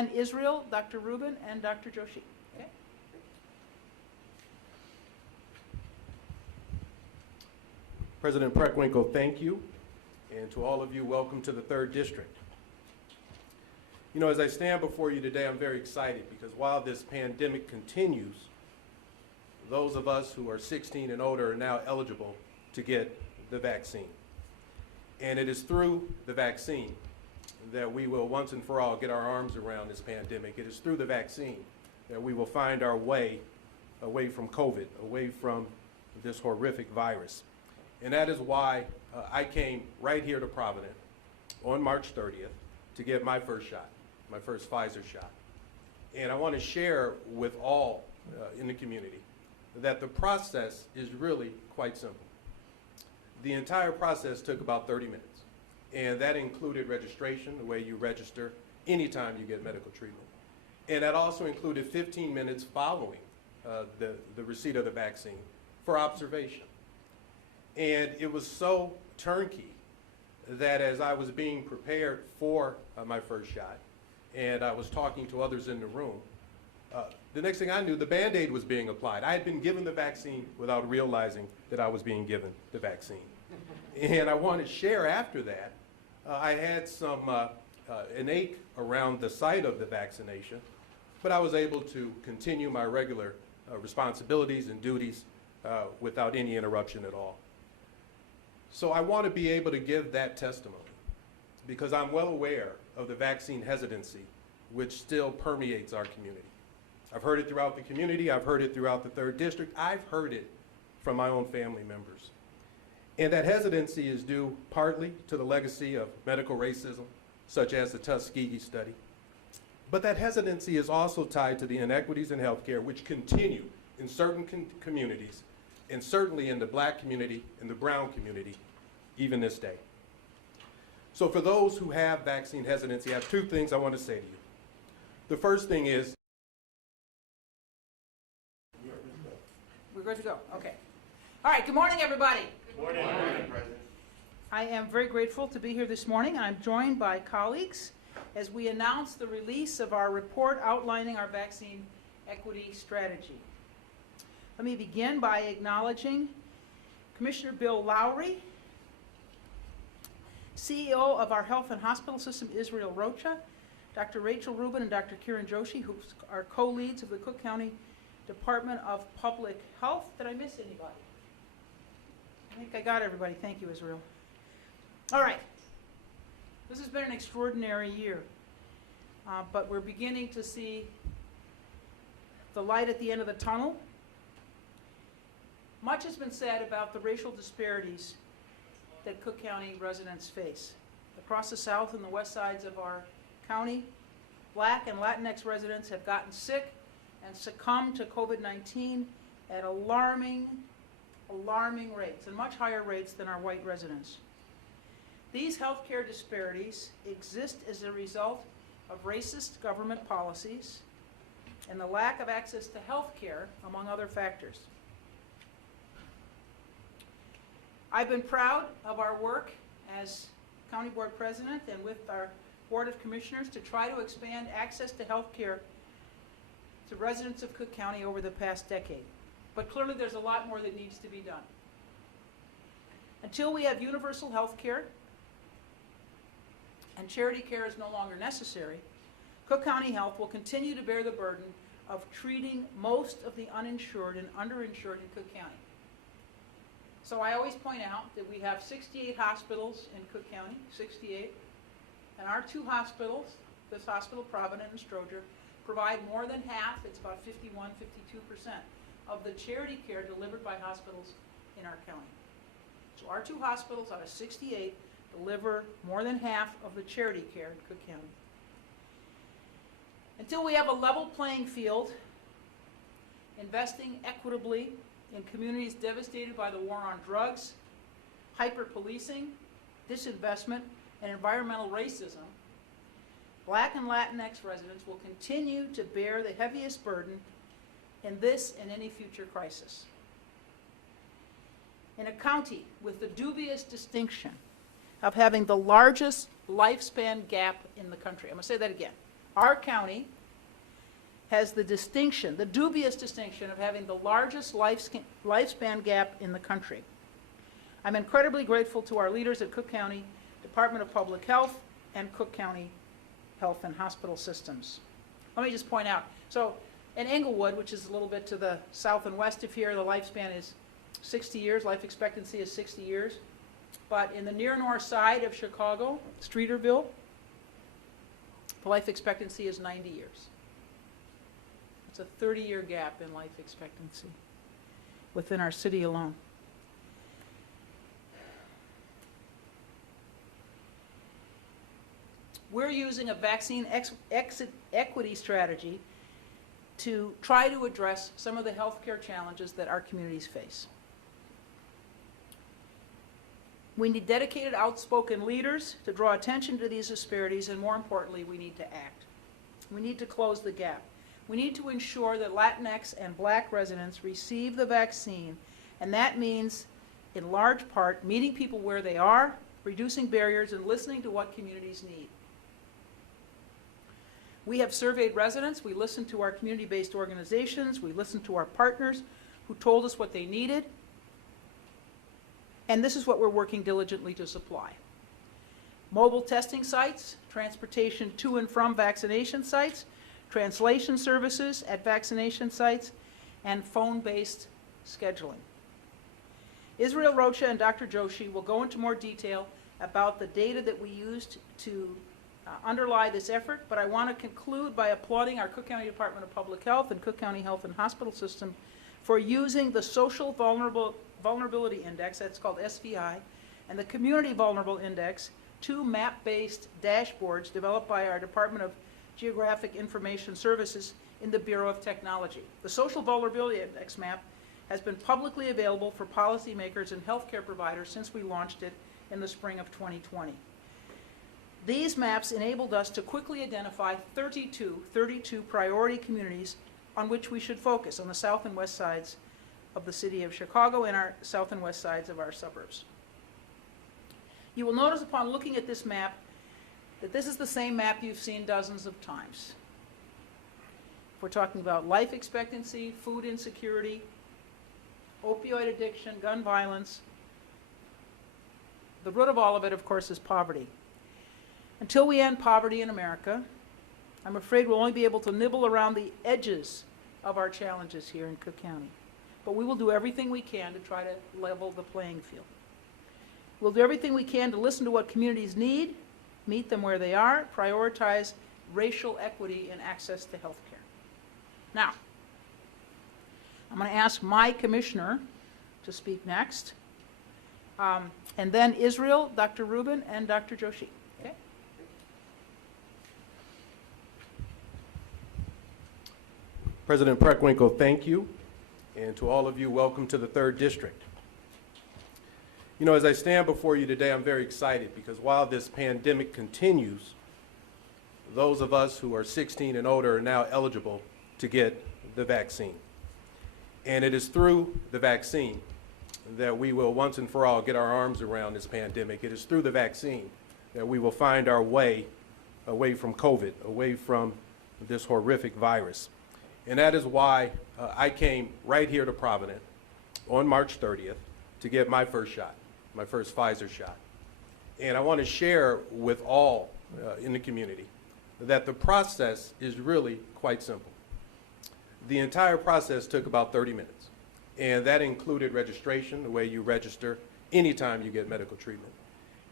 And Israel, Dr. Rubin, and Dr. Joshi. Okay. President Preckwinkle, thank you. And to all of you, welcome to the 3rd District. You know, as I stand before you today, I'm very excited because while this pandemic continues, those of us who are 16 and older are now eligible to get the vaccine. And it is through the vaccine that we will once and for all get our arms around this pandemic. It is through the vaccine that we will find our way away from COVID, away from this horrific virus. And that is why I came right here to Providence on March 30th to get my first shot, my first Pfizer shot. And I want to share with all in the community that the process is really quite simple. The entire process took about 30 minutes. And that included registration, the way you register anytime you get medical treatment. And that also included 15 minutes following the receipt of the vaccine for observation. And it was so turnkey that as I was being prepared for my first shot, and I was talking to others in the room, the next thing I knew, the Band-Aid was being applied. I had been given the vaccine without realizing that I was being given the vaccine. And I want to share after that, I had an ache around the site of the vaccination, but I was able to continue my regular responsibilities and duties without any interruption at all. So I want to be able to give that testimony because I'm well aware of the vaccine hesitancy which still permeates our community. I've heard it throughout the community, I've heard it throughout the 3rd District, I've heard it from my own family members. And that hesitancy is due partly to the legacy of medical racism, such as the Tuskegee study. But that hesitancy is also tied to the inequities in healthcare which continue in certain communities, and certainly in the Black community and the brown community, even this day. So for those who have vaccine hesitancy, I have 2 things I want to say to you. The first thing is, We're good to go. Okay. All right. Good morning, everybody. Good morning, President. I am very grateful to be here this morning. I'm joined by colleagues as we announce the release of our report outlining our vaccine equity strategy. Let me begin by acknowledging Commissioner Bill Lowry, CEO of our health and hospital system, Israel Rocha, Dr. Rachel Rubin and Dr. Kiran Joshi, who are co-leads of the Cook County Department of Public Health. Did I miss anybody? I think I got everybody. Thank you, Israel. All right. This has been an extraordinary year, but we're beginning to see the light at the end of the tunnel. Much has been said about the racial disparities that Cook County residents face. Across the south and the west sides of our county, Black and Latinx residents have gotten sick and succumbed to COVID-19 at alarming rates, and much higher rates than our white residents. These healthcare disparities exist as a result of racist government policies and the lack of access to health care, among other factors. I've been proud of our work as County Board President and with our Board of Commissioners to try to expand access to health care to residents of Cook County over the past decade. But clearly there's a lot more that needs to be done. Until we have universal health care and charity care is no longer necessary, Cook County Health will continue to bear the burden of treating most of the uninsured and underinsured in Cook County. So I always point out that we have 68 hospitals in Cook County, 68, and our 2 hospitals, this hospital, Providence and Stroger, provide more than half, it's about 51, 52%, of the charity care delivered by hospitals in our county. So our 2 hospitals out of 68 deliver more than half of the charity care in Cook County. Until we have a level playing field, investing equitably in communities devastated by the war on drugs, hyper-policing, disinvestment, and environmental racism, Black and Latinx residents will continue to bear the heaviest burden in this and any future crisis. In a county with the dubious distinction of having the largest lifespan gap in the country, I'm going to say that again, Our county has the distinction, the dubious distinction, of having the largest lifespan gap in the country. I'm incredibly grateful to our leaders at Cook County Department of Public Health and Cook County Health and Hospital Systems. Let me just point out, so in Englewood, which is a little bit to the south and west of here, the lifespan is 60 years, life expectancy is 60 years. But in the near north side of Chicago, Streeterville, the life expectancy is 90 years. It's a 30-year gap in life expectancy within our city alone. We're using a vaccine equity strategy to try to address some of the healthcare challenges that our communities face. We need dedicated, outspoken leaders to draw attention to these disparities, and more importantly, we need to act. We need to close the gap. We need to ensure that Latinx and Black residents receive the vaccine, and that means, in large part, meeting people where they are, reducing barriers, and listening to what communities need. We have surveyed residents, we listened to our community-based organizations, we listened to our partners who told us what they needed, and this is what we're working diligently to supply. Mobile testing sites, transportation to and from vaccination sites, translation services at vaccination sites, and phone-based scheduling. Israel Rocha and Dr. Joshi will go into more detail about the data that we used to underlie this effort, but I want to conclude by applauding our Cook County Department of Public Health and Cook County Health and Hospital System for using the Social Vulnerability Index, that's called SVI, and the Community Vulnerable Index, two map-based dashboards developed by our Department of Geographic Information Services in the Bureau of Technology. The Social Vulnerability Index map has been publicly available for policymakers and healthcare providers since we launched it in the spring of 2020. These maps enabled us to quickly identify 32 priority communities on which we should focus on the south and west sides of the city of Chicago and our south and west sides of our suburbs. You will notice upon looking at this map that this is the same map you've seen dozens of times. We're talking about life expectancy, food insecurity, opioid addiction, gun violence. The root of all of it, of course, is poverty. Until we end poverty in America, I'm afraid we'll only be able to nibble around the edges of our challenges here in Cook County. But we will do everything we can to try to level the playing field. We'll do everything we can to listen to what communities need, meet them where they are, prioritize racial equity and access to health care. Now, I'm going to ask my commissioner to speak next, and then Israel, Dr. Rubin, and Dr. Joshi. Okay? President Preckwinkle, thank you. And to all of you, welcome to the 3rd District. You know, as I stand before you today, I'm very excited because while this pandemic continues, those of us who are 16 and older are now eligible to get the vaccine. And it is through the vaccine that we will once and for all get our arms around this pandemic. It is through the vaccine that we will find our way away from COVID, away from this horrific virus. And that is why I came right here to Providence on March 30th to get my first shot, my first Pfizer shot. And I want to share with all in the community that the process is really quite simple. The entire process took about 30 minutes, and that included registration, the way you register anytime you get medical treatment.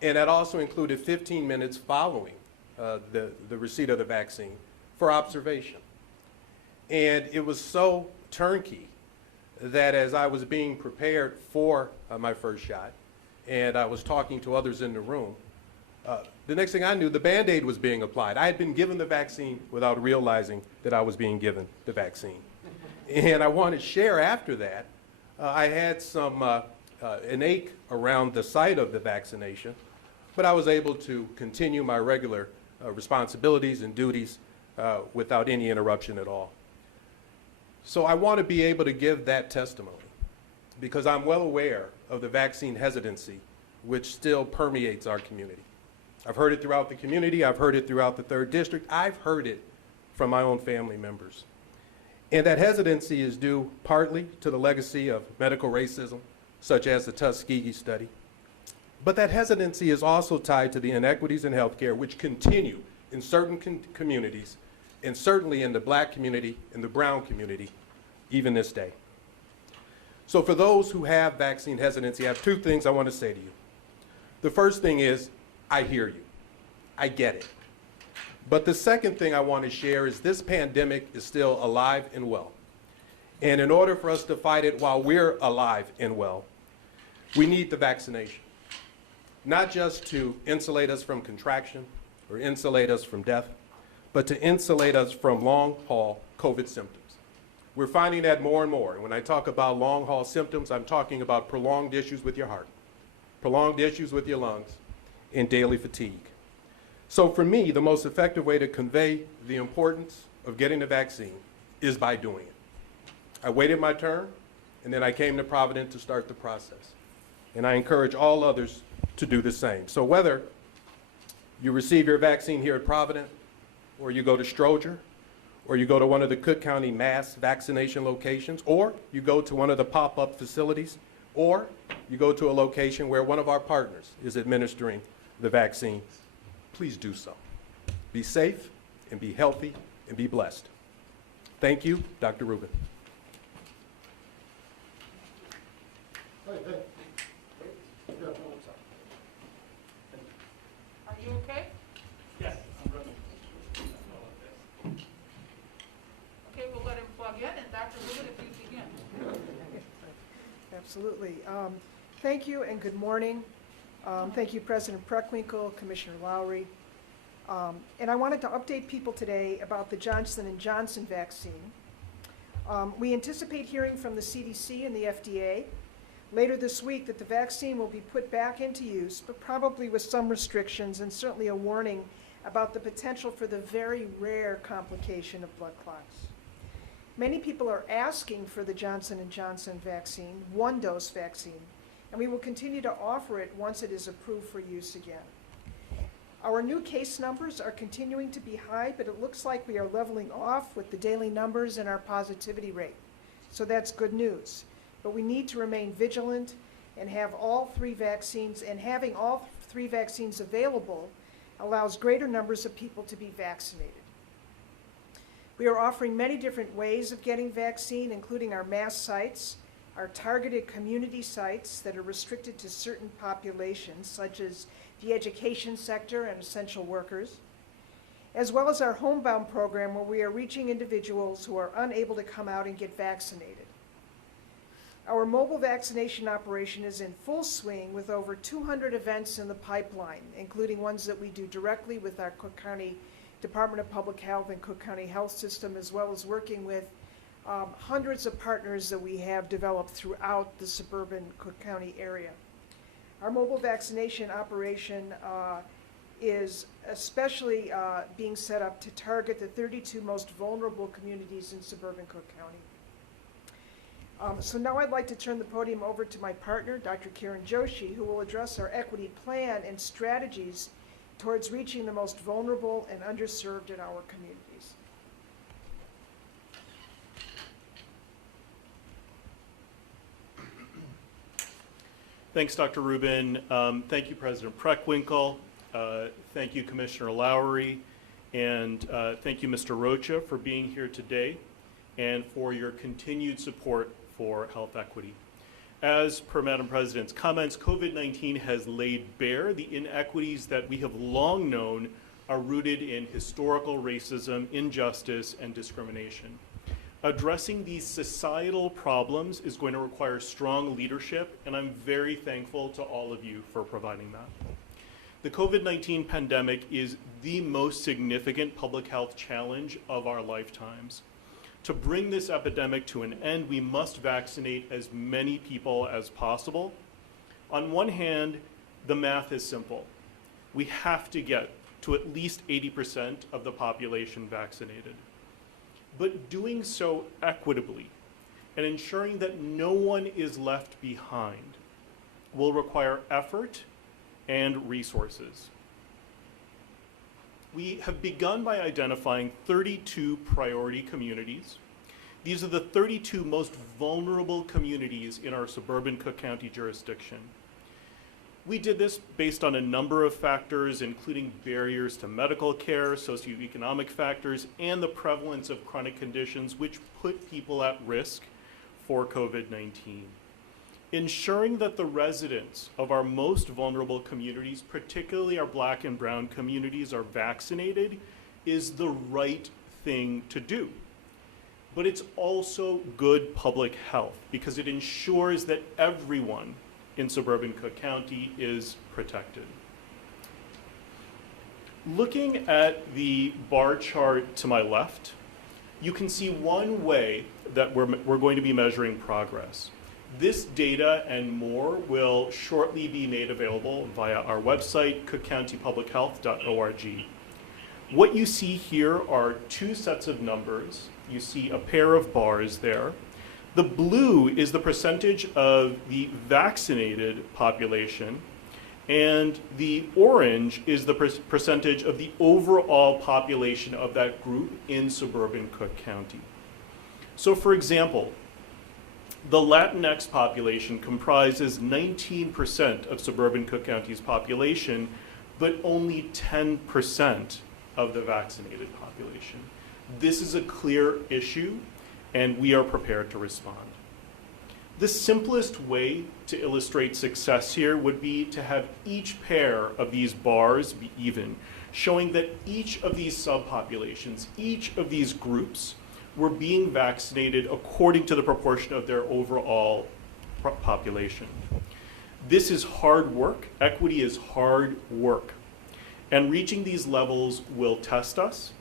And that also included 15 minutes following the receipt of the vaccine for observation. And it was so turnkey that as I was being prepared for my first shot, and I was talking to others in the room, the next thing I knew, the Band-Aid was being applied. I had been given the vaccine without realizing that I was being given the vaccine. And I want to share after that, I had some an ache around the site of the vaccination, but I was able to continue my regular responsibilities and duties without any interruption at all. So I want to be able to give that testimony because I'm well aware of the vaccine hesitancy which still permeates our community. I've heard it throughout the community. I've heard it throughout the 3rd District. I've heard it from my own family members. And that hesitancy is due partly to the legacy of medical racism, such as the Tuskegee study. But that hesitancy is also tied to the inequities in healthcare, which continue in certain communities, and certainly in the Black community and the brown community, even this day. So for those who have vaccine hesitancy, I have 2 things I want to say to you. The first thing is, I hear you. I get it. But the second thing I want to share is this pandemic is still alive and well. And in order for us to fight it while we're alive and well, we need the vaccination. Not just to insulate us from contraction or insulate us from death, but to insulate us from long-haul COVID symptoms. We're finding that more and more. And when I talk about long-haul symptoms, I'm talking about prolonged issues with your heart, prolonged issues with your lungs, and daily fatigue. So for me, the most effective way to convey the importance of getting the vaccine is by doing it. I waited my turn, and then I came to Providence to start the process. And I encourage all others to do the same. So whether you receive your vaccine here at Providence, or you go to Stroger, or you go to one of the Cook County mass vaccination locations, or you go to one of the pop-up facilities, or you go to a location where one of our partners is administering the vaccine, please do so. Be safe and be healthy and be blessed. Thank you, Dr. Rubin. Are you okay? Yes, I'm ready. Okay, we'll let him plug in, and Dr. Rubin, if you begin. Absolutely. Thank you and good morning. Thank you, President Preckwinkle, Commissioner Lowry. And I wanted to update people today about the Johnson & Johnson vaccine. We anticipate hearing from the CDC and the FDA later this week that the vaccine will be put back into use, but probably with some restrictions and certainly a warning about the potential for the very rare complication of blood clots. Many people are asking for the Johnson & Johnson vaccine, 1-dose vaccine, and we will continue to offer it once it is approved for use again. Our new case numbers are continuing to be high, but it looks like we are leveling off with the daily numbers and our positivity rate. So that's good news. But we need to remain vigilant and have all 3 vaccines, and having all 3 vaccines available allows greater numbers of people to be vaccinated. We are offering many different ways of getting vaccine, including our mass sites, our targeted community sites that are restricted to certain populations, such as the education sector and essential workers, as well as our homebound program where we are reaching individuals who are unable to come out and get vaccinated. Our mobile vaccination operation is in full swing with over 200 events in the pipeline, including ones that we do directly with our Cook County Department of Public Health and Cook County Health System, as well as working with hundreds of partners that we have developed throughout the suburban Cook County area. Our mobile vaccination operation is especially being set up to target the 32 most vulnerable communities in suburban Cook County. So now I'd like to turn the podium over to my partner, Dr. Kiran Joshi, who will address our equity plan and strategies towards reaching the most vulnerable and underserved in our communities. Thanks, Dr. Rubin. Thank you, President Preckwinkle. Thank you, Commissioner Lowry. And thank you, Mr. Rocha, for being here today and for your continued support for health equity. As per Madam President's comments, COVID-19 has laid bare the inequities that we have long known are rooted in historical racism, injustice, and discrimination. Addressing these societal problems is going to require strong leadership, and I'm very thankful to all of you for providing that. The COVID-19 pandemic is the most significant public health challenge of our lifetimes. To bring this epidemic to an end, we must vaccinate as many people as possible. On one hand, the math is simple. We have to get to at least 80% of the population vaccinated. But doing so equitably and ensuring that no one is left behind will require effort and resources. We have begun by identifying 32 priority communities. These are the 32 most vulnerable communities in our suburban Cook County jurisdiction. We did this based on a number of factors, including barriers to medical care, socioeconomic factors, and the prevalence of chronic conditions which put people at risk for COVID-19. Ensuring that the residents of our most vulnerable communities, particularly our Black and brown communities, are vaccinated is the right thing to do. But it's also good public health because it ensures that everyone in suburban Cook County is protected. Looking at the bar chart to my left, you can see one way that we're going to be measuring progress. This data and more will shortly be made available via our website, cookcountypublichealth.org. What you see here are two sets of numbers. You see a pair of bars there. The blue is the percentage of the vaccinated population, and the orange is the percentage of the overall population of that group in suburban Cook County. So for example, the Latinx population comprises 19% of suburban Cook County's population, but only 10% of the vaccinated population. This is a clear issue, and we are prepared to respond. The simplest way to illustrate success here would be to have each pair of these bars be even, showing that each of these subpopulations, each of these groups, were being vaccinated according to the proportion of their overall population. This is hard work. Equity is hard work. And reaching these levels will test us,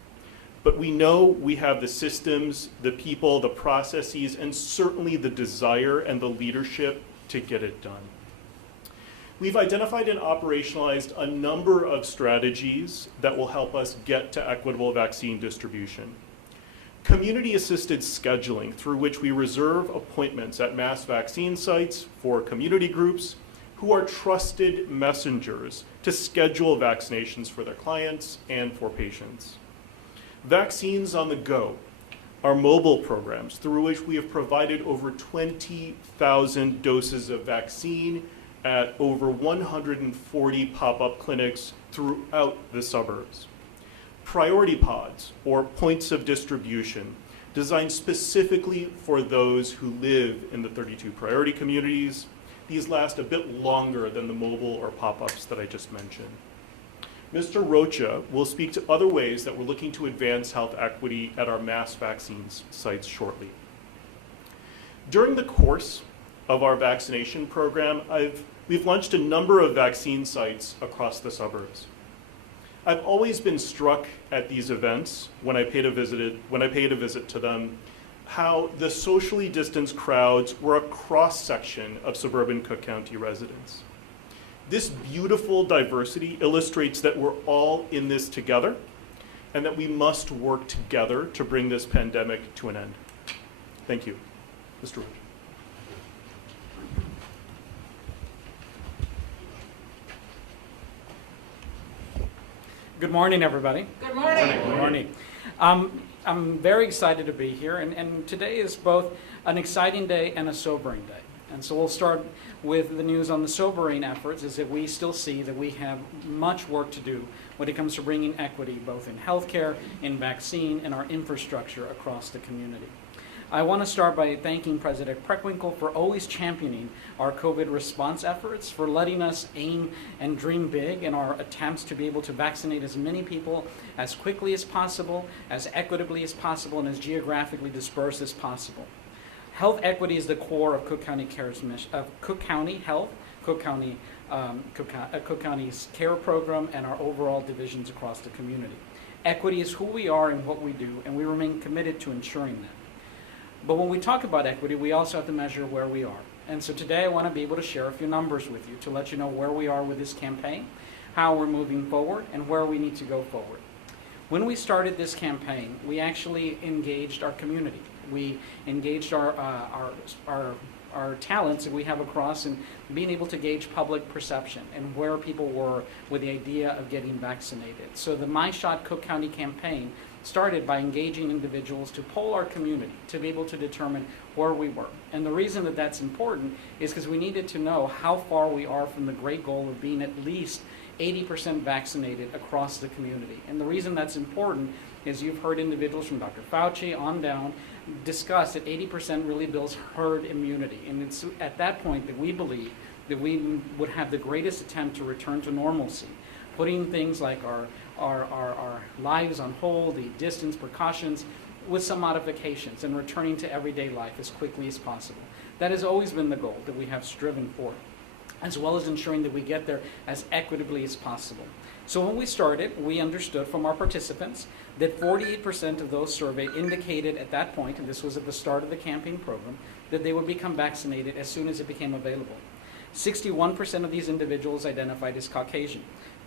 but we know we have the systems, the people, the processes, and certainly the desire and the leadership to get it done. We've identified and operationalized a number of strategies that will help us get to equitable vaccine distribution. Community-assisted scheduling, through which we reserve appointments at mass vaccine sites for community groups who are trusted messengers to schedule vaccinations for their clients and for patients. Vaccines on the Go, our mobile programs through which we have provided over 20,000 doses of vaccine at over 140 pop-up clinics throughout the suburbs. Priority pods, or points of distribution, designed specifically for those who live in the 32 priority communities. These last a bit longer than the mobile or pop-ups that I just mentioned. Mr. Rocha will speak to other ways that we're looking to advance health equity at our mass vaccines sites shortly. During the course of our vaccination program, we've launched a number of vaccine sites across the suburbs. I've always been struck at these events when I paid a visit to them, how the socially distanced crowds were a cross-section of suburban Cook County residents. This beautiful diversity illustrates that we're all in this together and that we must work together to bring this pandemic to an end. Thank you. Mr. Roach. Good morning, everybody. Good morning. Good morning. I'm very excited to be here, and today is both an exciting day and a sobering day. And so we'll start with the news on the sobering efforts, is that we still see that we have much work to do when it comes to bringing equity both in healthcare, in vaccine, and our infrastructure across the community. I want to start by thanking President Preckwinkle for always championing our COVID response efforts, for letting us aim and dream big in our attempts to be able to vaccinate as many people as quickly as possible, as equitably as possible, and as geographically dispersed as possible. Health equity is the core of Cook County Care's mission, of Cook County Health, Cook County's care program, and our overall divisions across the community. Equity is who we are and what we do, and we remain committed to ensuring that. But when we talk about equity, we also have to measure where we are. And so today I want to be able to share a few numbers with you to let you know where we are with this campaign, how we're moving forward, and where we need to go forward. When we started this campaign, we actually engaged our community. We engaged our our talents that we have across and being able to gauge public perception and where people were with the idea of getting vaccinated. So the My Shot Cook County campaign started by engaging individuals to poll our community to be able to determine where we were. And the reason that that's important is because we needed to know how far we are from the great goal of being at least 80% vaccinated across the community. And the reason that's important is you've heard individuals from Dr. Fauci on down discuss that 80% really builds herd immunity. And it's at that point that we believe that we would have the greatest attempt to return to normalcy, putting things like our lives on hold, the distance precautions, with some modifications, and returning to everyday life as quickly as possible. That has always been the goal that we have striven for, as well as ensuring that we get there as equitably as possible. So when we started, we understood from our participants that 48% of those surveyed indicated at that point, and this was at the start of the campaign program, that they would become vaccinated as soon as it became available. 61% of these individuals identified as Caucasian.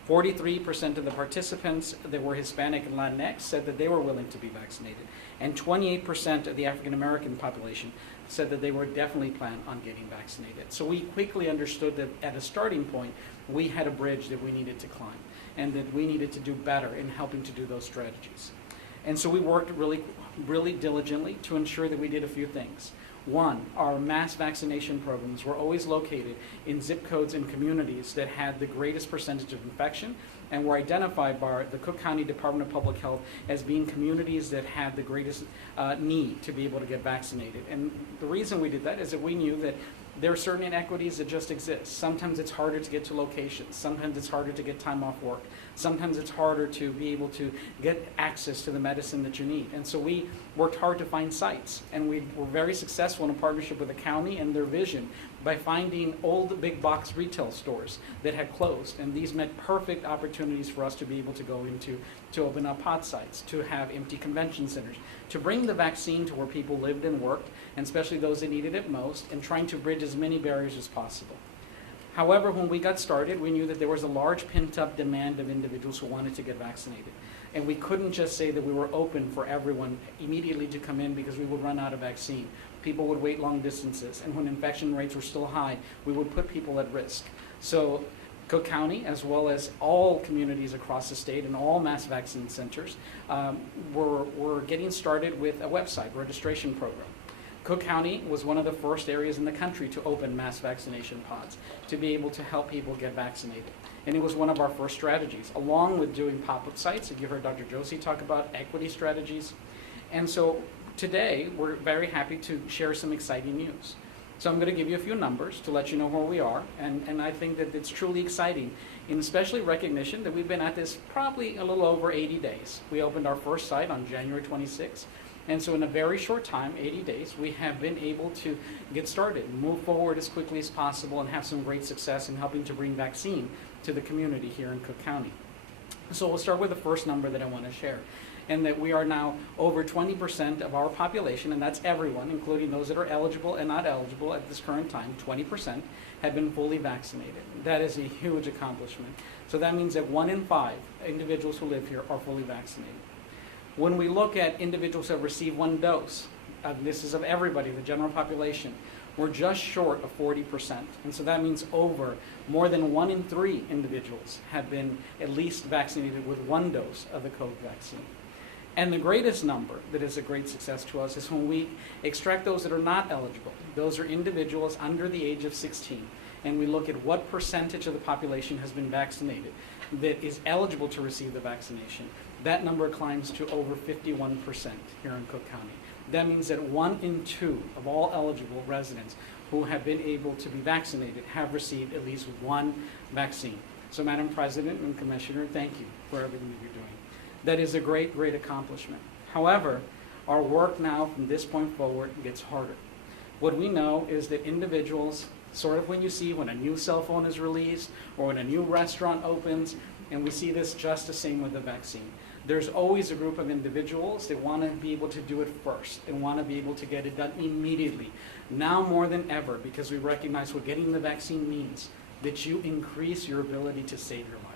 43% of the participants that were Hispanic and Latinx said that they were willing to be vaccinated. And 28% of the African American population said that they were definitely planning on getting vaccinated. So we quickly understood that at a starting point, we had a bridge that we needed to climb and that we needed to do better in helping to do those strategies. And so we worked really diligently to ensure that we did a few things. One, our mass vaccination programs were always located in zip codes and communities that had the greatest percentage of infection and were identified by the Cook County Department of Public Health as being communities that had the greatest need to be able to get vaccinated. And the reason we did that is that we knew that there are certain inequities that just exist. Sometimes it's harder to get to locations. Sometimes it's harder to get time off work. Sometimes it's harder to be able to get access to the medicine that you need. And so we worked hard to find sites. And we were very successful in a partnership with the county and their vision by finding old big box retail stores that had closed. And these meant perfect opportunities for us to be able to go into, to open up hot sites, to have empty convention centers, to bring the vaccine to where people lived and worked, and especially those that needed it most, and trying to bridge as many barriers as possible. However, when we got started, we knew that there was a large pent-up demand of individuals who wanted to get vaccinated. And we couldn't just say that we were open for everyone immediately to come in because we would run out of vaccine. People would wait long distances, and when infection rates were still high, we would put people at risk. So Cook County, as well as all communities across the state and all mass vaccine centers, were getting started with a website registration program. Cook County was one of the first areas in the country to open mass vaccination pods to be able to help people get vaccinated. And it was one of our first strategies, along with doing pop-up sites. You heard Dr. Josie talk about equity strategies. And so today, we're very happy to share some exciting news. So I'm going to give you a few numbers to let you know where we are. And I think that it's truly exciting, in especially recognition that we've been at this probably a little over 80 days. We opened our first site on January 26th. And so in a very short time, 80 days, we have been able to get started, move forward as quickly as possible, and have some great success in helping to bring vaccine to the community here in Cook County. So we'll start with the first number that I want to share, and that we are now over 20% of our population, and that's everyone, including those that are eligible and not eligible at this current time, 20% have been fully vaccinated. That is a huge accomplishment. So that means that 1 in 5 individuals who live here are fully vaccinated. When we look at individuals who have received 1 dose, this is of everybody, the general population, we're just short of 40%. And so that means more than 1 in 3 individuals have been at least vaccinated with 1 dose of the COVID vaccine. And the greatest number that is a great success to us is when we extract those that are not eligible. Those are individuals under the age of 16. And we look at what percentage of the population has been vaccinated that is eligible to receive the vaccination. That number climbs to over 51% here in Cook County. That means that 1 in 2 of all eligible residents who have been able to be vaccinated have received at least 1 vaccine. So Madam President and Commissioner, thank you for everything that you're doing. That is a great, great accomplishment. However, our work now from this point forward gets harder. What we know is that individuals, sort of when a new cell phone is released or when a new restaurant opens, and we see this just the same with the vaccine. There's always a group of individuals that want to be able to do it first and want to be able to get it done immediately. Now more than ever, because we recognize what getting the vaccine means, that you increase your ability to save your life.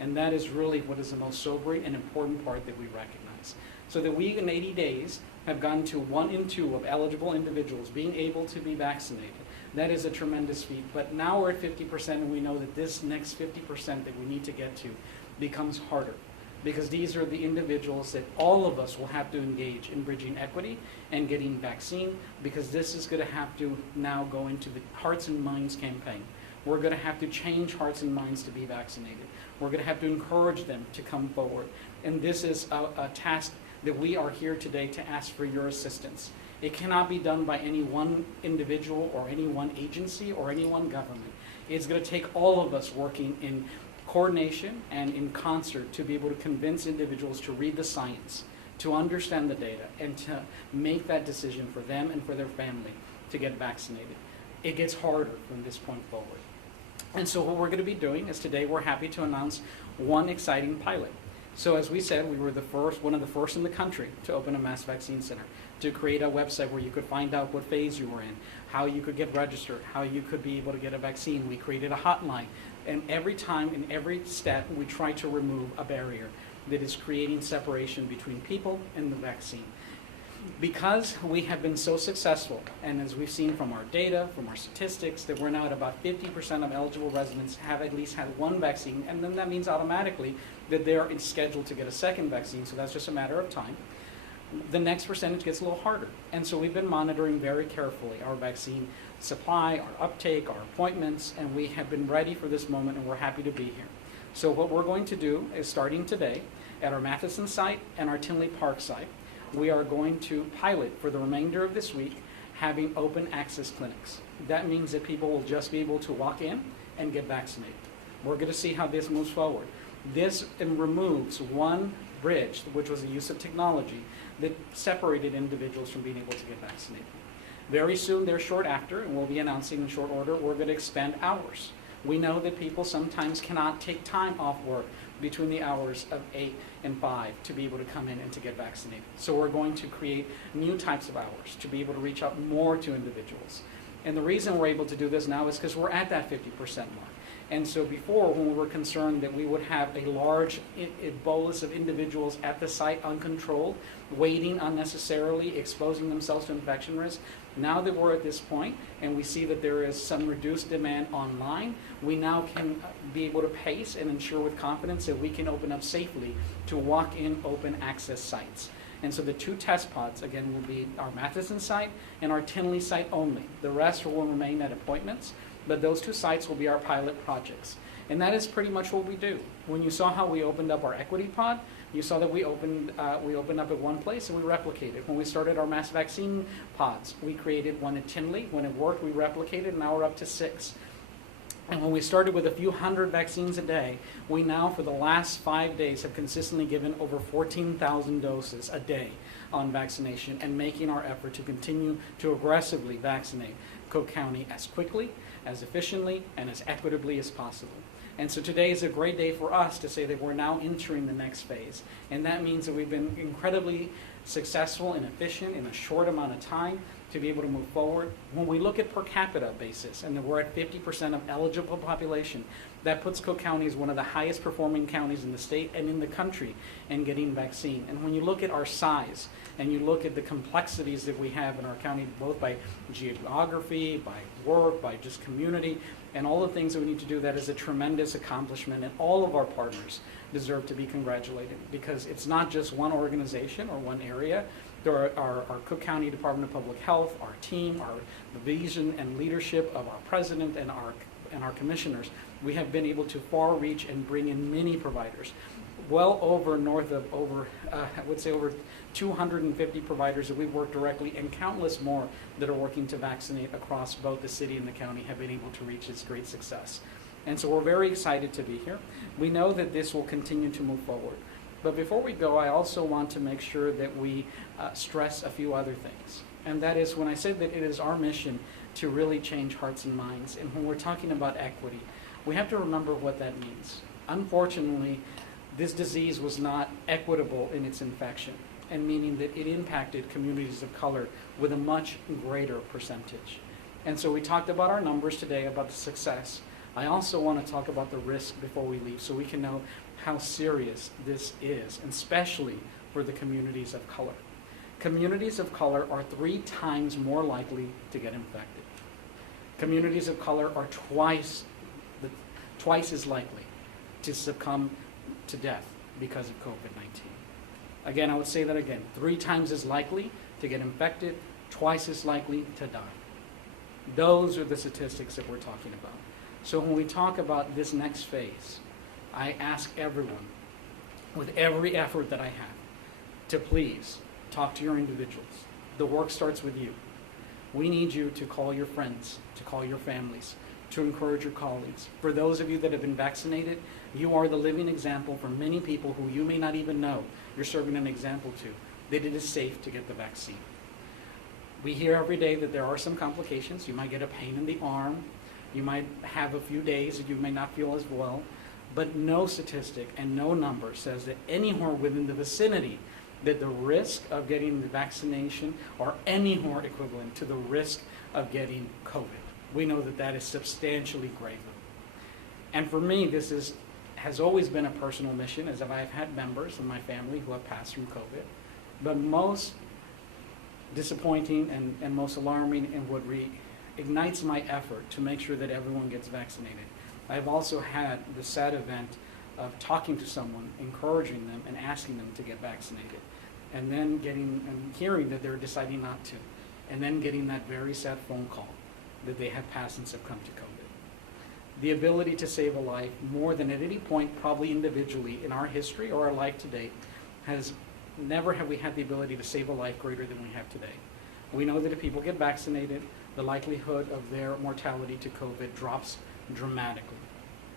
And that is really what is the most sobering and important part that we recognize. So that we in 80 days have gone to 1 in 2 of eligible individuals being able to be vaccinated. That is a tremendous feat. But now we're at 50%, and we know that this next 50% that we need to get to becomes harder, because these are the individuals that all of us will have to engage in bridging equity and getting vaccine, because this is going to have to now go into the Hearts and Minds campaign. We're going to have to change hearts and minds to be vaccinated. We're going to have to encourage them to come forward. And this is a task that we are here today to ask for your assistance. It cannot be done by any one individual or any one agency or any one government. It's going to take all of us working in coordination and in concert to be able to convince individuals to read the science, to understand the data, and to make that decision for them and for their family to get vaccinated. It gets harder from this point forward. And so what we're going to be doing is today we're happy to announce one exciting pilot. So as we said, we were one of the first in the country to open a mass vaccine center, to create a website where you could find out what phase you were in, how you could get registered, how you could be able to get a vaccine. We created a hotline. And every time, in every step, we try to remove a barrier that is creating separation between people and the vaccine. Because we have been so successful, and as we've seen from our data, from our statistics, that we're now at about 50% of eligible residents have at least had one vaccine, and then that means automatically that they're scheduled to get a second vaccine, so that's just a matter of time. The next percentage gets a little harder. And so we've been monitoring very carefully our vaccine supply, our uptake, our appointments, and we have been ready for this moment, and we're happy to be here. So what we're going to do is, starting today, at our Madison site and our Tinley Park site, we are going to pilot for the remainder of this week having open access clinics. That means that people will just be able to walk in and get vaccinated. We're going to see how this moves forward. This removes one bridge, which was the use of technology, that separated individuals from being able to get vaccinated. Very soon, they're short after, and we'll be announcing in short order, we're going to expand hours. We know that people sometimes cannot take time off work between the hours of 8 and 5 to be able to come in and to get vaccinated. So we're going to create new types of hours to be able to reach out more to individuals. And the reason we're able to do this now is because we're at that 50% mark. And so before, when we were concerned that we would have a large bolus of individuals at the site uncontrolled, waiting unnecessarily, exposing themselves to infection risk, now that we're at this point and we see that there is some reduced demand online, we now can be able to pace and ensure with confidence that we can open up safely to walk-in open access sites. And so the two test pods, again, will be our Madison site and our Tinley site only. The rest will remain at appointments, but those two sites will be our pilot projects. And that is pretty much what we do. When you saw how we opened up our equity pod, you saw that we opened up at one place and we replicated. When we started our mass vaccine pods, we created one at Tinley. When it worked, we replicated, and now we're up to 6. And when we started with a few hundred vaccines a day, we now, for the last 5 days, have consistently given over 14,000 doses a day on vaccination, and making our effort to continue to aggressively vaccinate Cook County as quickly, as efficiently, and as equitably as possible. And so today is a great day for us to say that we're now entering the next phase. And that means that we've been incredibly successful and efficient in a short amount of time to be able to move forward. When we look at per capita basis, and that we're at 50% of eligible population, that puts Cook County as one of the highest performing counties in the state and in the country in getting vaccine. And when you look at our size, and you look at the complexities that we have in our county, both by geography, by work, by just community, and all the things that we need to do, that is a tremendous accomplishment, and all of our partners deserve to be congratulated, because it's not just one organization or one area. There are our Cook County Department of Public Health, our team, our vision and leadership of our president and our commissioners. We have been able to far reach and bring in many providers, well over I would say over 250 providers that we work directly, and countless more that are working to vaccinate across both the city and the county have been able to reach this great success. And so we're very excited to be here. We know that this will continue to move forward. But before we go, I also want to make sure that we stress a few other things. And that is, when I said that it is our mission to really change hearts and minds, and when we're talking about equity, we have to remember what that means. Unfortunately, this disease was not equitable in its infection, and meaning that it impacted communities of color with a much greater percentage. And so we talked about our numbers today, about the success. I also want to talk about the risk before we leave, so we can know how serious this is, and especially for the communities of color. Communities of color are 3 times more likely to get infected. Communities of color are twice as likely to succumb to death because of COVID-19. Again, I would say that again, 3 times as likely to get infected, twice as likely to die. Those are the statistics that we're talking about. So when we talk about this next phase, I ask everyone, with every effort that I have, to please talk to your individuals. The work starts with you. We need you to call your friends, to call your families, to encourage your colleagues. For those of you that have been vaccinated, you are the living example for many people who you may not even know you're serving an example to, that it is safe to get the vaccine. We hear every day that there are some complications. You might get a pain in the arm. You might have a few days that you may not feel as well. But no statistic and no number says that anywhere within the vicinity that the risk of getting the vaccination are anywhere equivalent to the risk of getting COVID. We know that that is substantially greater. And for me, this has always been a personal mission, as I've had members of my family who have passed through COVID. But most disappointing and most alarming, and what ignites my effort to make sure that everyone gets vaccinated, I've also had the sad event of talking to someone, encouraging them and asking them to get vaccinated, and then hearing that they're deciding not to, and then getting that very sad phone call that they have passed and succumbed to COVID. The ability to save a life more than at any point, probably individually in our history or our life to date, never have we had the ability to save a life greater than we have today. We know that if people get vaccinated, the likelihood of their mortality to COVID drops dramatically.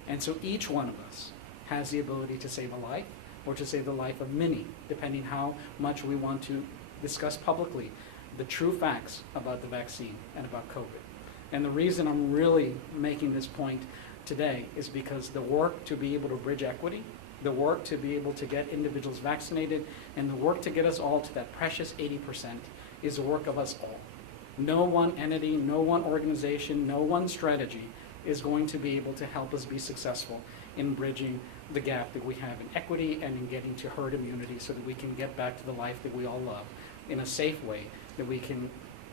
And so each one of us has the ability to save a life or to save the life of many, depending how much we want to discuss publicly the true facts about the vaccine and about COVID. And the reason I'm really making this point today is because the work to be able to bridge equity, the work to be able to get individuals vaccinated, and the work to get us all to that precious 80% is the work of us all. No one entity, no one organization, no one strategy is going to be able to help us be successful in bridging the gap that we have in equity and in getting to herd immunity so that we can get back to the life that we all love in a safe way, that we can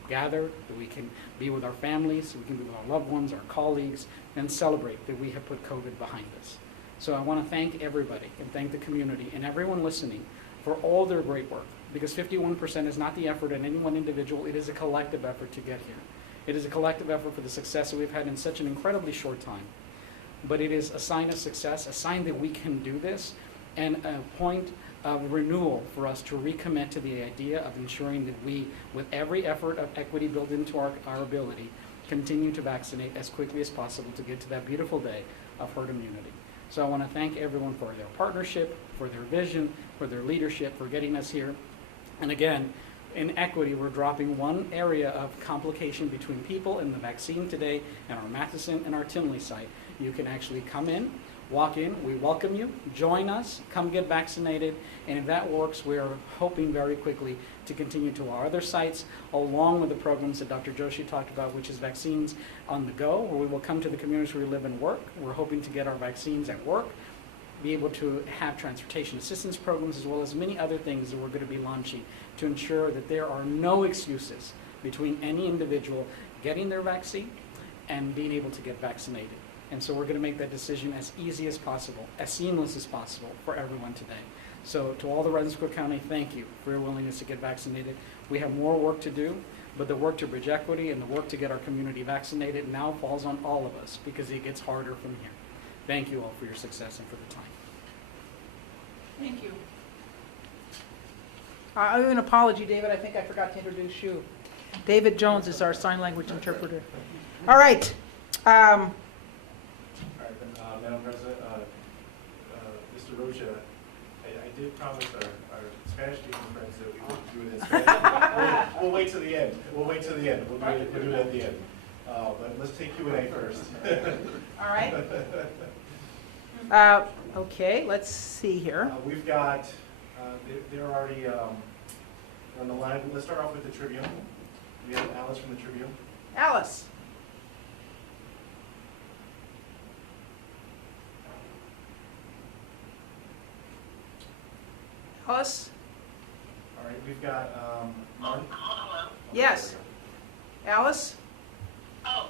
gather, that we can be with our families, that we can be with our loved ones, our colleagues, and celebrate that we have put COVID behind us. So I want to thank everybody and thank the community and everyone listening for all their great work, because 51% is not the effort of any one individual, it is a collective effort to get here. It is a collective effort for the success that we've had in such an incredibly short time. But it is a sign of success, a sign that we can do this, and a point of renewal for us to recommit to the idea of ensuring that we, with every effort of equity built into our ability, continue to vaccinate as quickly as possible to get to that beautiful day of herd immunity. So I want to thank everyone for their partnership, for their vision, for their leadership, for getting us here. And again, in equity, we're dropping one area of complication between people in the vaccine today and our Madison and our Tinley site. You can actually come in, walk in, we welcome you, join us, come get vaccinated, and if that works, we're hoping very quickly to continue to our other sites, along with the programs that Dr. Joshi talked about, which is Vaccines on the Go, where we will come to the communities where we live and work. We're hoping to get our vaccines at work, be able to have transportation assistance programs, as well as many other things that we're going to be launching to ensure that there are no excuses between any individual getting their vaccine and being able to get vaccinated. And so we're going to make that decision as easy as possible, as seamless as possible for everyone today. So to all the residents of Cook County, thank you for your willingness to get vaccinated. We have more work to do, but the work to bridge equity and the work to get our community vaccinated now falls on all of us because it gets harder from here. Thank you all for your success and for the time. Thank you. I owe an apology, David. I think I forgot to introduce you. David Jones is our sign language interpreter. All right. Madam President, Mr. Rocha, I did promise our Spanish-speaking friends that we would do it in Spanish. We'll wait till the end. We'll wait till the end. We'll do it at the end. But let's take Q&A first. All right. Okay, let's see here. We've got, they're already on the line. Let's start off with the Tribune. We have Alice from the Tribune. Alice. Alice? All right, we've got Martin. Hello? Yes. Alice? Oh,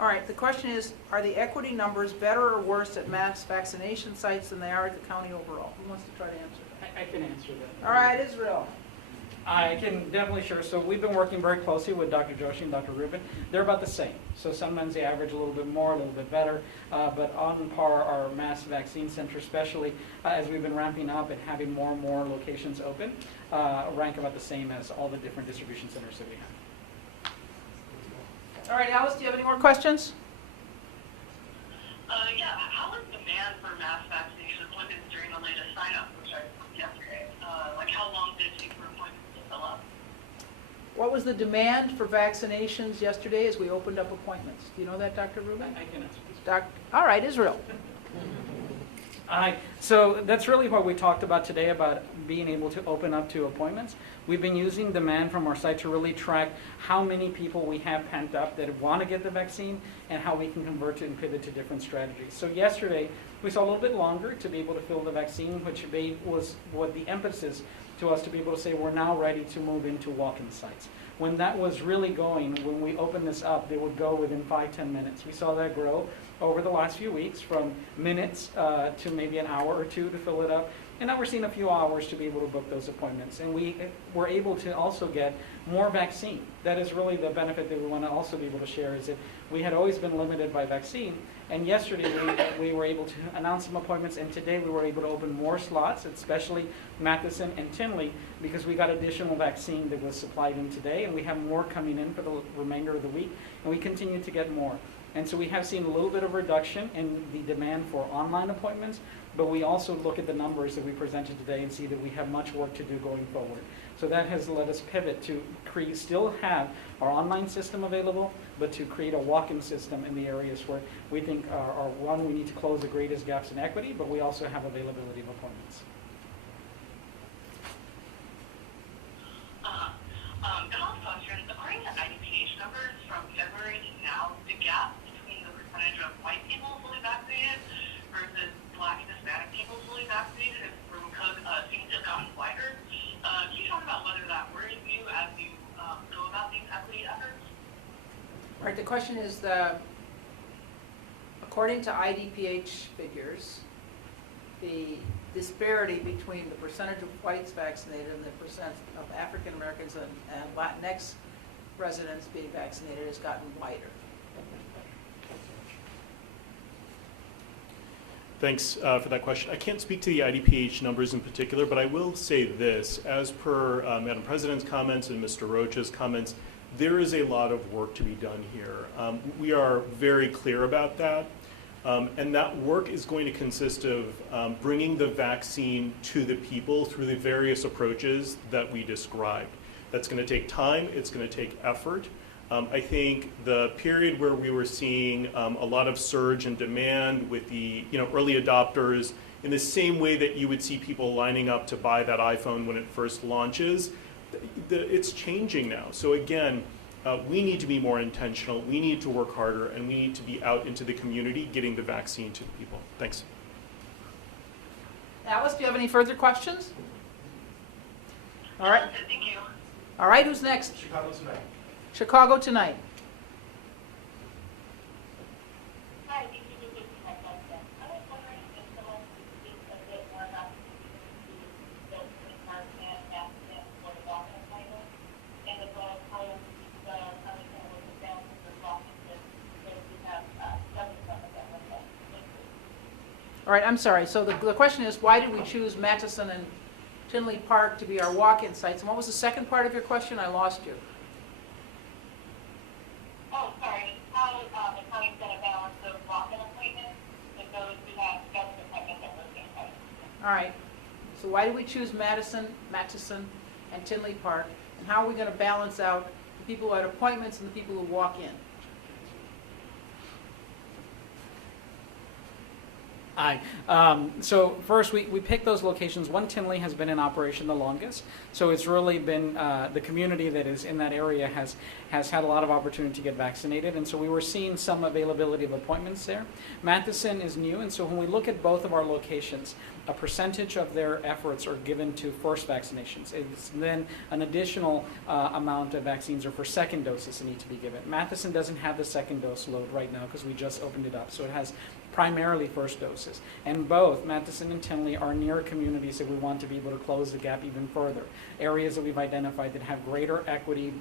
All right, the question is, are the equity numbers better or worse at mass vaccination sites than they are at the county overall? Who wants to try to answer that? I can answer that. All right, Israel. I can definitely share. So we've been working very closely with Dr. Joshi and Dr. Rubin. They're about the same. So sometimes they average a little bit more, a little bit better, but on par, our mass vaccine center, especially as we've been ramping up and having more and more locations open, rank about the same as all the different distribution centers that we have. All right, Alice, do you have any more questions? Yeah, how is demand for mass vaccination appointments during the latest sign-up, which I booked yesterday? Like, how long did it take for appointments to fill up? What was the demand for vaccinations yesterday as we opened up appointments? Do you know that, Dr. Rubin? I can answer this. All right, Israel. So that's really what we talked about today, about being able to open up to appointments. We've been using demand from our site to really track how many people we have pent up that want to get the vaccine and how we can convert it and pivot to different strategies. So yesterday, we saw a little bit longer to be able to fill the vaccine, which was what the emphasis to us to be able to say we're now ready to move into walk-in sites. When that was really going, when we opened this up, they would go within 5-10 minutes. We saw that grow over the last few weeks from minutes to maybe an hour or two to fill it up. And now we're seeing a few hours to be able to book those appointments. And we were able to also get more vaccine. That is really the benefit that we want to also be able to share, is that we had always been limited by vaccine. And yesterday we were able to announce some appointments, and today we were able to open more slots, especially Madison and Tinley, because we got additional vaccine that was supplied in today, and we have more coming in for the remainder of the week, and we continue to get more. And so we have seen a little bit of reduction in the demand for online appointments, but we also look at the numbers that we presented today and see that we have much work to do going forward. So that has let us pivot to still have our online system available, but to create a walk-in system in the areas where we think one, we need to close the greatest gaps in equity, but we also have availability of appointments. Common question, according to IDPH numbers from February to now, the gap between the percentage of white people fully vaccinated versus Black and Hispanic people fully vaccinated seems to have gotten wider. Can you talk about whether that worries you as you go about these equity efforts? All right, the question is, according to IDPH figures, the disparity between the percentage of whites vaccinated and the percent of African Americans and Latinx residents being vaccinated has gotten wider. Thanks for that question. I can't speak to the IDPH numbers in particular, but I will say this. As per Madam President's comments and Mr. Rocha's comments, there is a lot of work to be done here. We are very clear about that. And that work is going to consist of bringing the vaccine to the people through the various approaches that we described. That's going to take time, it's going to take effort. I think the period where we were seeing a lot of surge in demand with the early adopters, in the same way that you would see people lining up to buy that iPhone when it first launches, it's changing now. So again, we need to be more intentional, we need to work harder, and we need to be out into the community getting the vaccine to the people. Thanks. Alice, do you have any further questions? All right. Thank you. All right, who's next? Chicago tonight. Chicago Tonight. Hi, thank you for taking my question. I was wondering if someone could speak a bit more about the and Madison for the walk-in appointment, and as well as how you understand what the balance of the walk-in is, because we have 7 of them with us. All right, I'm sorry. So the question is, why did we choose Madison and Tinley Park to be our walk-in sites? And what was the second part of your question? I lost you. Oh, sorry. How the county's going to balance those walk-in appointments with those who have scheduled appointments at those same sites? All right. So why did we choose Madison, and Tinley Park? And how are we going to balance out the people who had appointments and the people who walk in? Hi. So first, we picked those locations. One, Tinley has been in operation the longest, so it's really been the community that is in that area has had a lot of opportunity to get vaccinated, and so we were seeing some availability of appointments there. Madison is new, and so when we look at both of our locations, a percentage of their efforts are given to first vaccinations. It's then an additional amount of vaccines are for second doses that need to be given. Madison doesn't have the second dose load right now because we just opened it up, so it has primarily first doses. And both Madison and Tinley are near communities that we want to be able to close the gap even further. Areas that we've identified that have greater equity,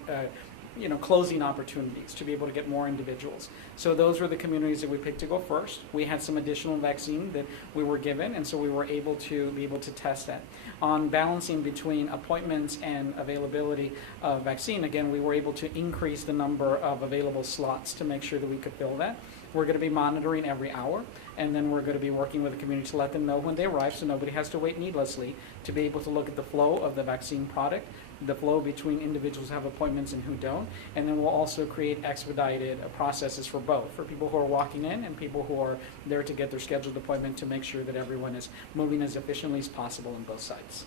closing opportunities to be able to get more individuals. So those were the communities that we picked to go first. We had some additional vaccine that we were given, and so we were able to test that. On balancing between appointments and availability of vaccine, again, we were able to increase the number of available slots to make sure that we could fill that. We're going to be monitoring every hour, and then we're going to be working with the community to let them know when they arrive so nobody has to wait needlessly, to be able to look at the flow of the vaccine product, the flow between individuals who have appointments and who don't, and then we'll also create expedited processes for both, for people who are walking in and people who are there to get their scheduled appointment, to make sure that everyone is moving as efficiently as possible on both sides.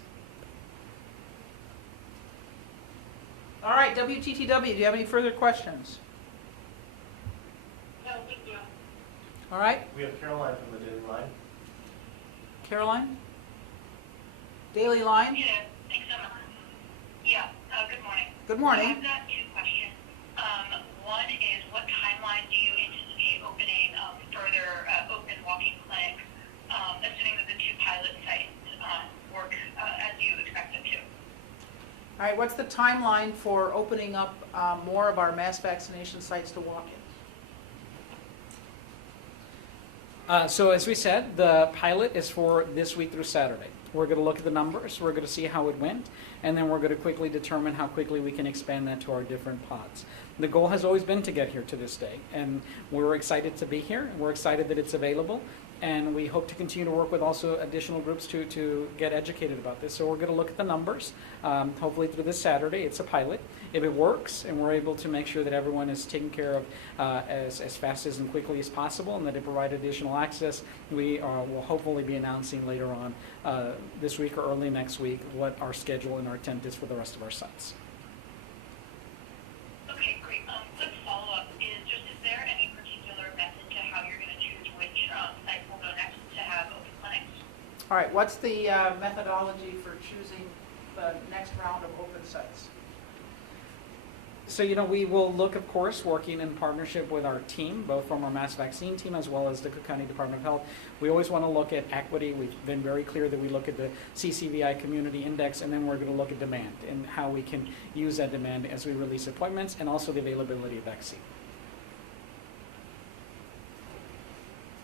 All right, WTTW, do you have any further questions? No, thank you. All right, We have Caroline from the Daily Line. Caroline? Daily Line? Yeah, thanks so much. Yeah, good morning. Good morning. I've got two questions. One is, what timeline do you anticipate opening further open walking clinics, assuming that the two pilot sites work as you expect them to? All right, what's the timeline for opening up more of our mass vaccination sites to walk-in? So as we said, the pilot is for this week through Saturday. We're going to look at the numbers, we're going to see how it went, and then we're going to quickly determine how quickly we can expand that to our different pods. The goal has always been to get here to this day, and we're excited to be here. We're excited that it's available, and we hope to continue to work with also additional groups to get educated about this. So we're going to look at the numbers, hopefully through this Saturday. It's a pilot. If it works and we're able to make sure that everyone is taken care of as fast as and quickly as possible, and that it provide additional access, we will hopefully be announcing later on this week or early next week what our schedule and our intent is for the rest of our sites. Okay, great. Quick follow-up is there any particular method to how you're going to choose which sites will go next to have open clinics? All right, what's the methodology for choosing the next round of open sites? So, we will look, of course, working in partnership with our team, both from our mass vaccine team as well as the Cook County Department of Health. We always want to look at equity. We've been very clear that we look at the CCVI Community Index, and then we're going to look at demand and how we can use that demand as we release appointments, and also the availability of vaccine.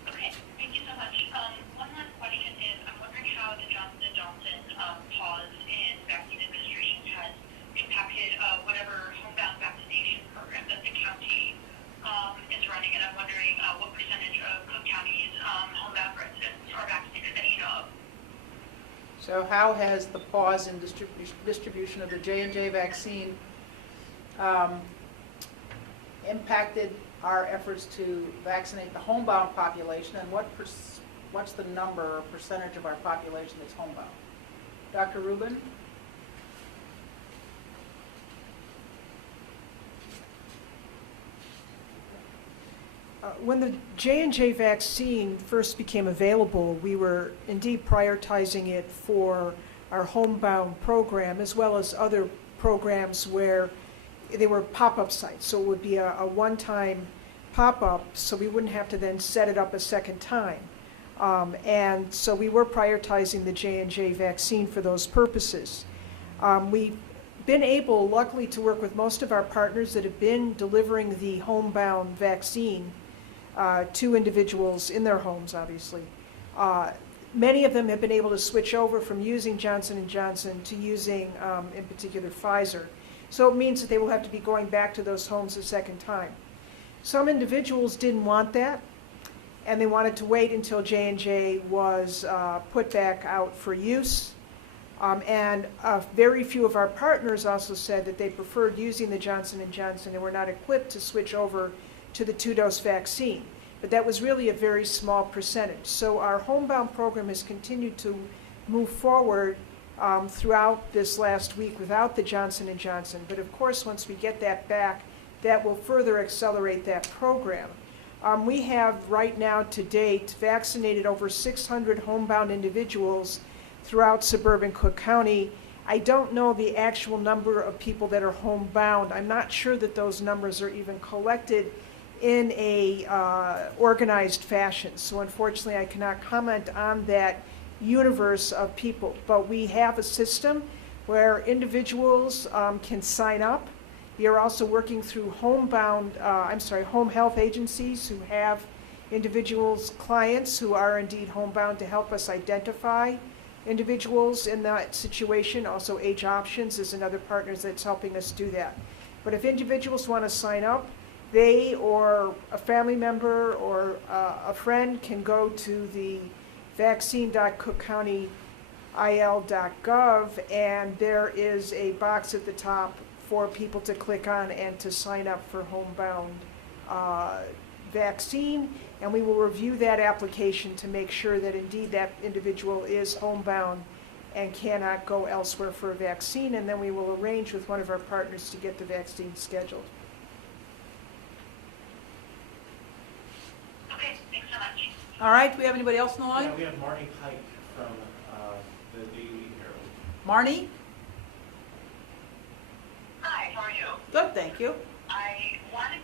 Okay, thank you so much. One last question is, I'm wondering how the Johnson & Johnson pause in vaccine administration has impacted whatever homebound vaccination program that the county is running, and I'm wondering what percentage of Cook County's homebound residents are vaccinated that you know of. So how has the pause in distribution of the J&J vaccine impacted our efforts to vaccinate the homebound population, and what's the number or percentage of our population that's homebound? Dr. Rubin? When the J&J vaccine first became available, we were indeed prioritizing it for our homebound program, as well as other programs where they were pop-up sites. So it would be a one-time pop-up, so we wouldn't have to then set it up a second time. And so we were prioritizing the J&J vaccine for those purposes. We've been able, luckily, to work with most of our partners that have been delivering the homebound vaccine to individuals in their homes, obviously. Many of them have been able to switch over from using Johnson & Johnson to using, in particular, Pfizer. So it means that they will have to be going back to those homes a second time. Some individuals didn't want that, and they wanted to wait until J&J was put back out for use. And very few of our partners also said that they preferred using the Johnson & Johnson and were not equipped to switch over to the two-dose vaccine. but that was really a very small percentage. So our homebound program has continued to move forward throughout this last week without the Johnson & Johnson. But of course, once we get that back, that will further accelerate that program. We have right now to date vaccinated over 600 homebound individuals throughout suburban Cook County. I don't know the actual number of people that are homebound. I'm not sure that those numbers are even collected in a organized fashion. So unfortunately, I cannot comment on that universe of people. But we have a system where individuals can sign up. We are also working through home health agencies who have individuals, clients who are indeed homebound to help us identify individuals in that situation. Also, Age Options is another partner that's helping us do that. But if individuals want to sign up, they or a family member or a friend can go to the vaccine.cookcountyil.gov, and there is a box at the top for people to click on and to sign up for homebound vaccine, and we will review that application to make sure that indeed that individual is homebound and cannot go elsewhere for a vaccine, and then we will arrange with one of our partners to get the vaccine scheduled. Okay, thanks so much. All right, do we have anybody else in the line? Yeah, we have Marnie Pike from the Daily Herald. Marnie? Hi, how are you? Good, thank you. I wanted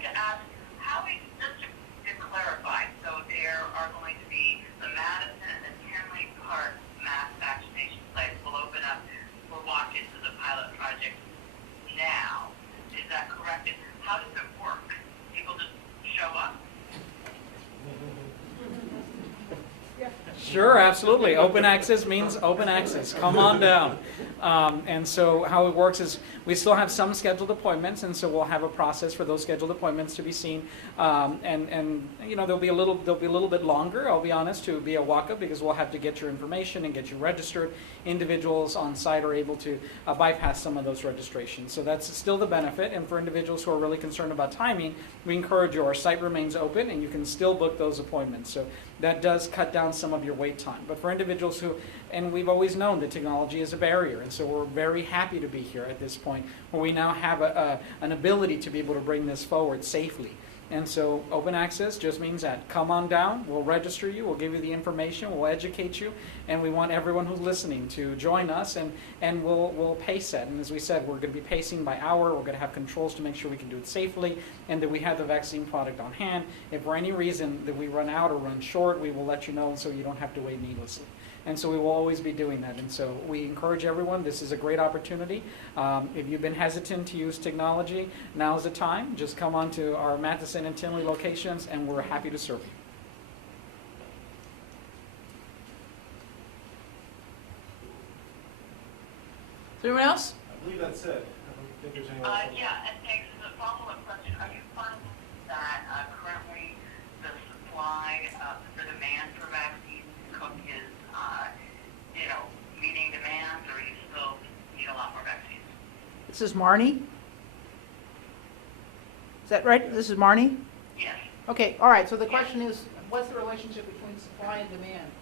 to ask, how is, just to clarify, so there are going to be the Madison and the Tinley Park mass vaccination sites will open up for walk-ins to the pilot project now. Is that correct? And how does it work? People just show up? Sure, absolutely. Open access means open access. Come on down. And so how it works is we still have some scheduled appointments, and so we'll have a process for those scheduled appointments to be seen. And you know, they'll be a little bit longer, I'll be honest, to be a walk-up, because we'll have to get your information and get you registered. Individuals on site are able to bypass some of those registrations. So that's still the benefit. And for individuals who are really concerned about timing, we encourage you, our site remains open and you can still book those appointments. So that does cut down some of your wait time. But for individuals who, and we've always known that technology is a barrier, and so we're very happy to be here at this point where we now have an ability to be able to bring this forward safely. And so open access just means that come on down, we'll register you, we'll give you the information, we'll educate you, and we want everyone who's listening to join us, and we'll pace that. And as we said, we're going to be pacing by hour, we're going to have controls to make sure we can do it safely, and that we have the vaccine product on hand. If for any reason that we run out or run short, we will let you know, so you don't have to wait needlessly. And so we will always be doing that. And so we encourage everyone, this is a great opportunity. If you've been hesitant to use technology, now's the time. Just come on to our Madison and Tinley locations, and we're happy to serve you. Is there anyone else? I believe that's it. I don't think there's anyone else. Yeah, and thanks. As a follow-up question, are you finding that currently the supply, the demand for vaccines in Cook is, meeting demand, or you still need a lot more vaccines? This is Marnie? Is that right? This is Marnie? Yes. Okay, all right, so the question is, what's the relationship between supply and demand?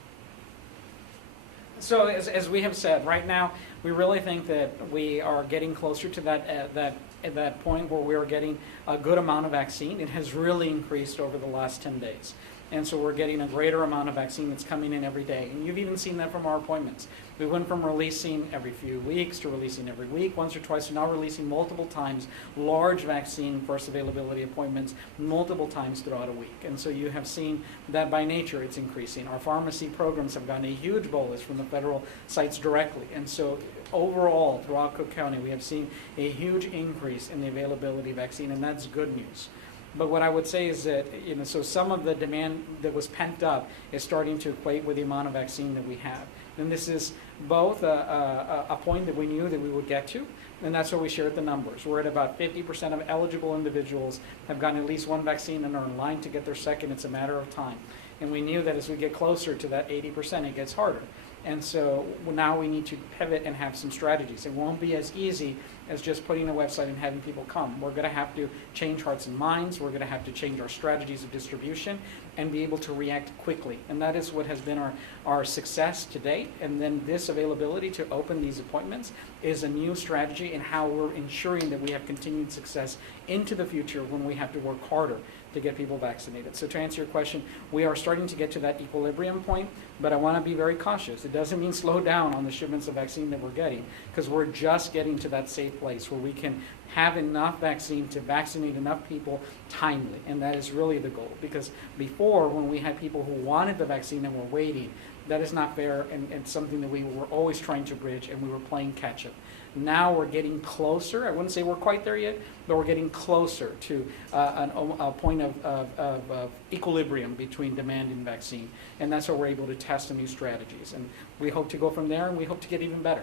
So as we have said, right now, we really think that we are getting closer to that point where we are getting a good amount of vaccine. It has really increased over the last 10 days. And so we're getting a greater amount of vaccine that's coming in every day. And you've even seen that from our appointments. We went from releasing every few weeks to releasing every week, once or twice, to now releasing multiple times, large vaccine first availability appointments multiple times throughout a week. And so you have seen that by nature it's increasing. Our pharmacy programs have gotten a huge bolus from the federal sites directly. And so overall, throughout Cook County, we have seen a huge increase in the availability of vaccine, and that's good news. But what I would say is that, so some of the demand that was pent up is starting to equate with the amount of vaccine that we have. And this is both a point that we knew that we would get to, and that's why we shared the numbers. We're at about 50% of eligible individuals have gotten at least one vaccine and are in line to get their second. It's a matter of time. And we knew that as we get closer to that 80%, it gets harder. And so now we need to pivot and have some strategies. It won't be as easy as just putting a website and having people come. We're going to have to change hearts and minds. We're going to have to change our strategies of distribution and be able to react quickly. And that is what has been our success to date. And then this availability to open these appointments is a new strategy in how we're ensuring that we have continued success into the future when we have to work harder to get people vaccinated. So to answer your question, we are starting to get to that equilibrium point, but I want to be very cautious. It doesn't mean slow down on the shipments of vaccine that we're getting, because we're just getting to that safe place where we can have enough vaccine to vaccinate enough people timely, and that is really the goal. Because before, when we had people who wanted the vaccine and were waiting, that is not fair, and something that we were always trying to bridge, and we were playing catch up. Now we're getting closer. I wouldn't say we're quite there yet, but we're getting closer to a point of equilibrium between demand and vaccine. And that's where we're able to test some new strategies. And we hope to go from there, and we hope to get even better.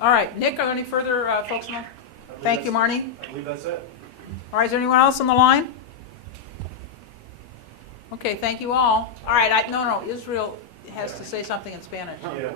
All right, Nick, are there any further folks on? Thank you, Marnie. I believe that's it. All right, is there anyone else on the line? Okay, thank you all. All right, no, Israel has to say something in Spanish. Yeah.